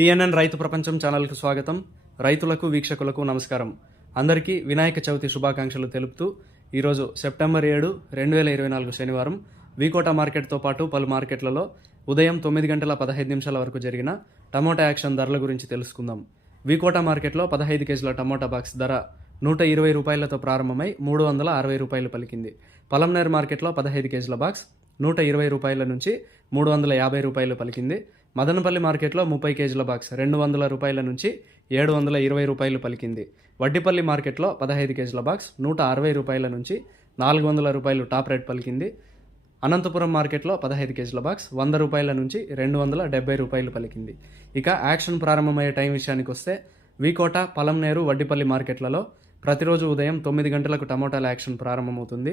PNN రైతు ప్రపంచం ఛానల్కు స్వాగతం రైతులకు వీక్షకులకు నమస్కారం అందరికీ వినాయక చవితి శుభాకాంక్షలు తెలుపుతూ ఈరోజు సెప్టెంబర్ ఏడు రెండు వేల ఇరవై నాలుగు శనివారం వీకోట మార్కెట్తో పాటు పలు మార్కెట్లలో ఉదయం తొమ్మిది గంటల పదహైదు నిమిషాల వరకు జరిగిన టమోటా యాక్షన్ ధరల గురించి తెలుసుకుందాం వీకోట మార్కెట్లో పదహైదు కేజీల టమోటా బాక్స్ ధర నూట ఇరవై రూపాయలతో ప్రారంభమై మూడు వందల అరవై రూపాయలు పలికింది పలంనేర్ మార్కెట్లో పదహైదు కేజీల బాక్స్ నూట ఇరవై రూపాయల నుంచి మూడు వందల యాభై రూపాయలు పలికింది మదనపల్లి మార్కెట్లో ముప్పై కేజీల బాక్స్ రెండు వందల రూపాయల నుంచి ఏడు వందల ఇరవై రూపాయలు పలికింది వడ్డిపల్లి మార్కెట్లో పదహైదు కేజీల బాక్స్ నూట అరవై రూపాయల నుంచి నాలుగు వందల రూపాయలు టాప్ రేట్ పలికింది అనంతపురం మార్కెట్లో పదహైదు కేజీల బాక్స్ వంద రూపాయల నుంచి రెండు వందల డెబ్బై రూపాయలు పలికింది ఇక యాక్షన్ ప్రారంభమయ్యే టైం విషయానికి వస్తే వికోట పలంనేరు వడ్డీపల్లి మార్కెట్లలో ప్రతిరోజు ఉదయం తొమ్మిది గంటలకు టమోటాల యాక్షన్ ప్రారంభమవుతుంది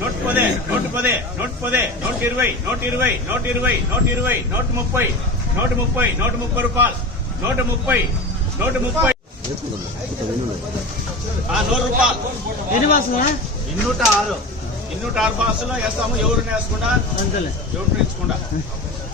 నూట పదే నూట పదే నూట పదే నూట ఇరవై నూట ఇరవై నూట ఇరవై నూట ఇరవై నూట ముప్పై నూట ముప్పై నూట ముప్పై రూపాయలు నూట ముప్పై నూట ముప్పై నూరు రూపాయలు ఎన్ని బాసులు ఇన్నూట ఆరు ఇన్నూట ఆరు బాసులు వేస్తాము ఎవరు వేసుకుంటా ఎవరు నేర్చుకుంటా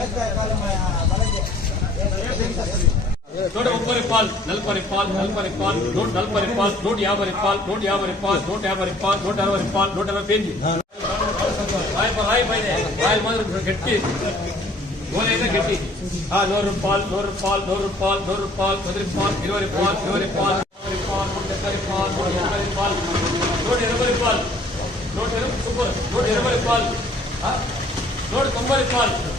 नोट ओपर इफाल नलपर इफाल नलपर इफाल note नलपर इफाल note याबर इफाल note याबर इफाल note याबर इफाल note अरवर इफाल note अरवर pansy हाय पर हाय पर हाय मदर गट्टी बोले ना गट्टी हां नोर इफाल नोर इफाल नोर इफाल नोर इफाल नोर इफाल नोर इफाल नोर इफाल नोर इफाल नोर इफाल नोर इफाल नोट अरवर इफाल नोट अरवर सुपर नोट अरवर इफाल हां नोट कंबर इफाल